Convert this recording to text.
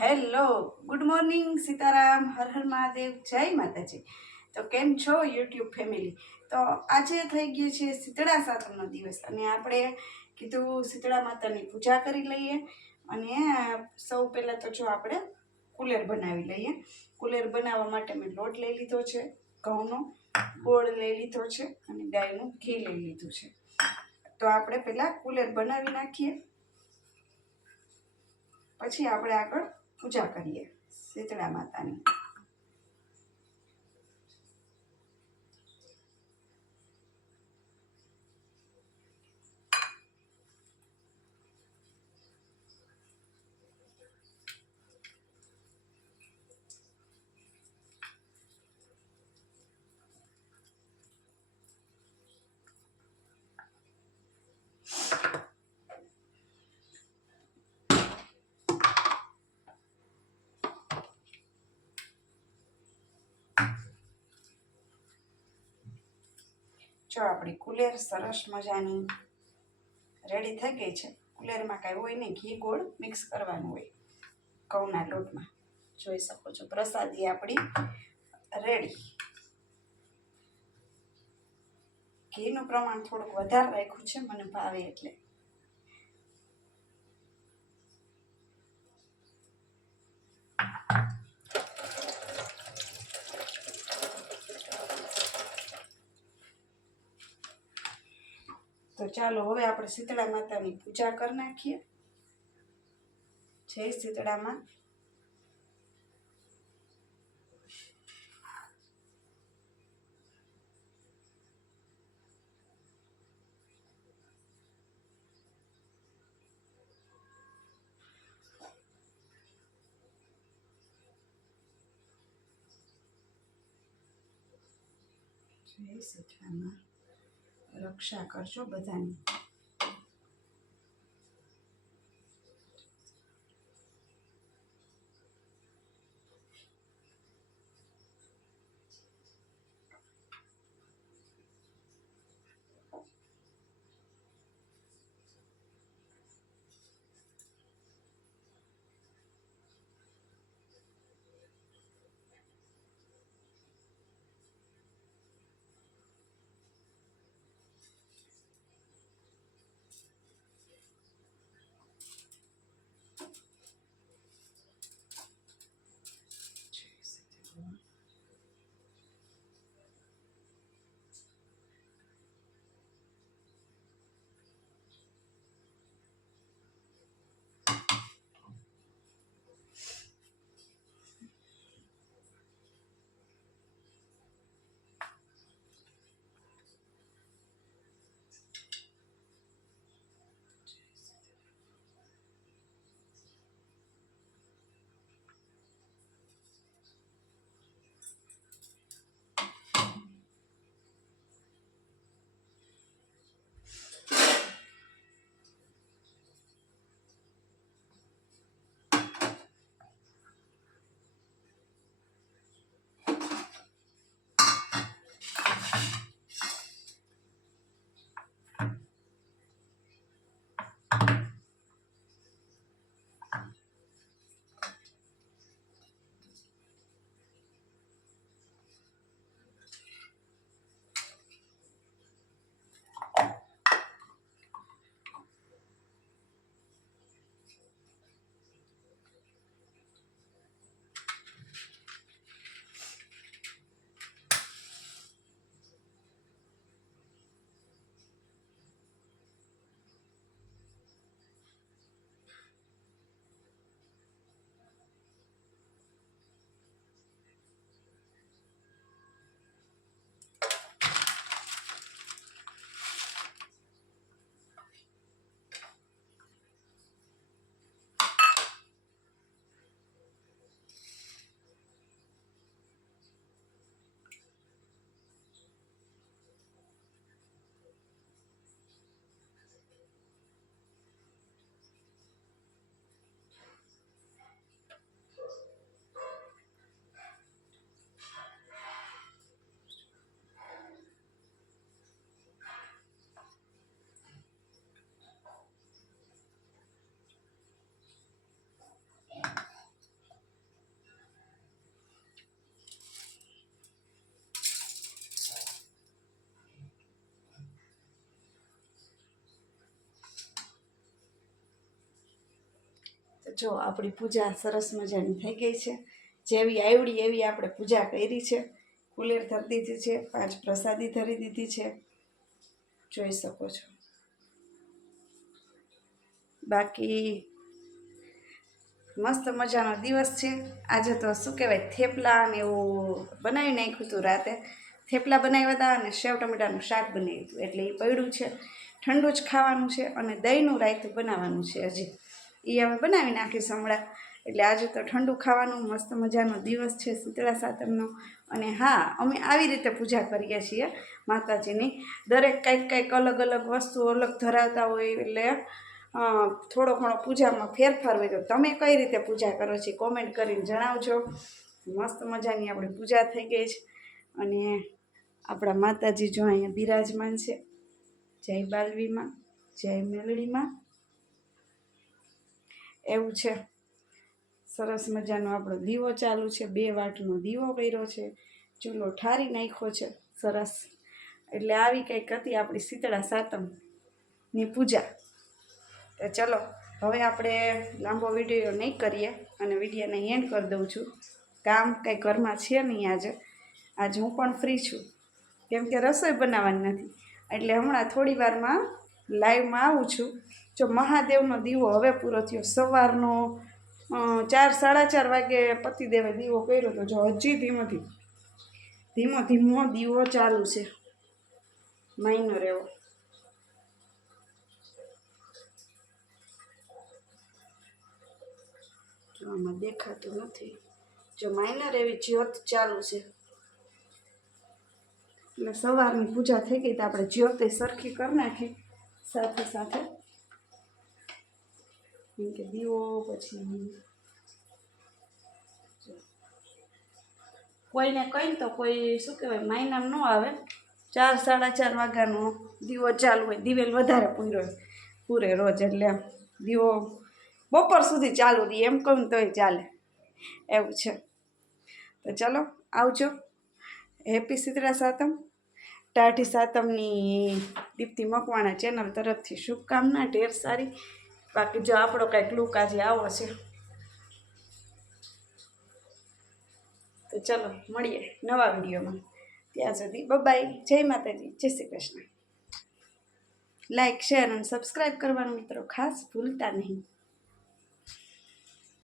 Hello, good morning, Sitaram, Har Har Mahadev, જય માતાજી. તો કેમ છો યુટ્યુબ ફેમિલી? તો આજે થઈ ગયું છે શીતળા સાતમનો દિવસ અને આપણે કીધું શીતળા માતાની પૂજા કરી લઈએ. અને સૌ પહેલાં તો જો આપણે કુલેર બનાવી લઈએ. કુલેર બનાવવા માટે મેં લોટ લઈ લીધો છે, ઘઉંનો ગોળ લઈ લીધો છે અને ગાયનું ઘી લઈ લીધું છે. તો આપણે પહેલાં કુલેર બનાવી નાખીએ, પછી આપણે આગળ પૂજા કરીએ શીતળા માતાની. જો આપણી કુલેર સરસ મજાની રેડી થઈ ગઈ છે. કુલેરમાં કાંઈ હોય નહીં, ઘી ગોળ મિક્સ કરવાનું હોય ઘઉંના લોટમાં. જોઈ શકો છો પ્રસાદી આપણી રેડી. ઘીનું પ્રમાણ થોડુંક વધારે રાખ્યું છે, મને ભાવે એટલે. તો ચાલો હવે આપણે શીતળા માતાની પૂજા કરી નાખીએ. જય શીતળામાં. જય શીતળામાં. રક્ષા કરજો બધાની. જો આપણી પૂજા સરસ મજાની થઈ ગઈ છે. જેવી આવડી એવી આપણે પૂજા કરી છે. કુલેર ધરી દીધી છે, 5 પ્રસાદી ધરી દીધી છે, જોઈ શકો છો. બાકી મસ્ત મજાનો દિવસ છે. આજે તો શું કહેવાય, થેપલા ને એવું બનાવી નાખ્યું હતું રાતે. થેપલા બનાવ્યા હતા અને સેવ ટમેટાનું શાક બનાવ્યું હતું, એટલે એ પડ્યું છે. ઠંડુ જ ખાવાનું છે અને દહીંનું રાયતું બનાવવાનું છે હજી. એ હવે બનાવી નાખીશ હમણાં. એટલે આજે તો ઠંડુ ખાવાનું, મસ્ત મજાનો દિવસ છે શીતળા સાતમનો. અને હા, અમે આવી રીતે પૂજા કરીએ છીએ માતાજીની. દરેક કંઈક અલગ અલગ વસ્તુ અલગ ધરાવતા હોય, એટલે થોડો ઘણો પૂજામાં ફેરફાર હોય. તો તમે કઈ રીતે પૂજા કરો છો કોમેન્ટ કરીને જણાવજો. મસ્ત મજાની આપણી પૂજા થઈ ગઈ છે. અને આપણા માતાજી જો અહીંયા બિરાજમાન છે. જય બાલવીમાં, જય મેલડીમાં. એવું છે. સરસ મજાનો આપણો દીવો ચાલુ છે. 2 વાટનો દીવો કર્યો છે. ચૂલો ઠારી નાખ્યો છે સરસ. એટલે આવી કંઈક હતી આપણી શીતળા સાતમની પૂજા. તો ચલો, હવે આપણે લાંબો વિડીયો નહીં કરીએ અને વિડીયોને એન્ડ કરી દઉં છું. કામ કંઈ ઘરમાં છે નહીં આજે હું પણ ફ્રી છું, કેમ કે રસોઈ બનાવવાની નથી. એટલે હમણાં થોડી વારમાં લાઈવમાં આવું છું. જો મહાદેવનો દીવો હવે પૂરો થયો. સવારનો 4-4:30 વાગે પતિદેવે દીવો કર્યો તો જો હજી ધીમો દીવો ચાલુ છે, માઇનર એવો. જો આમાં દેખાતું નથી. જો માઇનર એવી જ્યોત ચાલુ છે. એટલે સવારની પૂજા થઈ ગઈ તો આપણે જ્યોત સરખી કરી નાખી સાથે સાથે. કેમ કે દીવો પછી કોઈને કહીને તો કોઈ શું કહેવાય માયનામ ન આવે. 4-4:30 વાગ્યાનો દીવો ચાલુ હોય. દિવેલ વધારે પૂરે રોજ, એટલે દીવો બપોર સુધી ચાલુ રહે એમ કહું તોય ચાલે એવું છે. તો ચલો, આવજો. હેપી શીતળા સાતમ. ટાઢી સાતમની દીપ્તિ મકવાણા ચેનલ તરફથી શુભકામના, ઢેર સારી. બાકી જો આપણો કાંઈક લુક આજે આવો છે. તો ચલો, મળીએ નવા વિડીયોમાં. ત્યાં સુધી બાય. જય માતાજી, જય શ્રી કૃષ્ણ. લાઈક, શેર અને સબસ્ક્રાઈબ કરવાનું મિત્રો ખાસ ભૂલતા નહીં.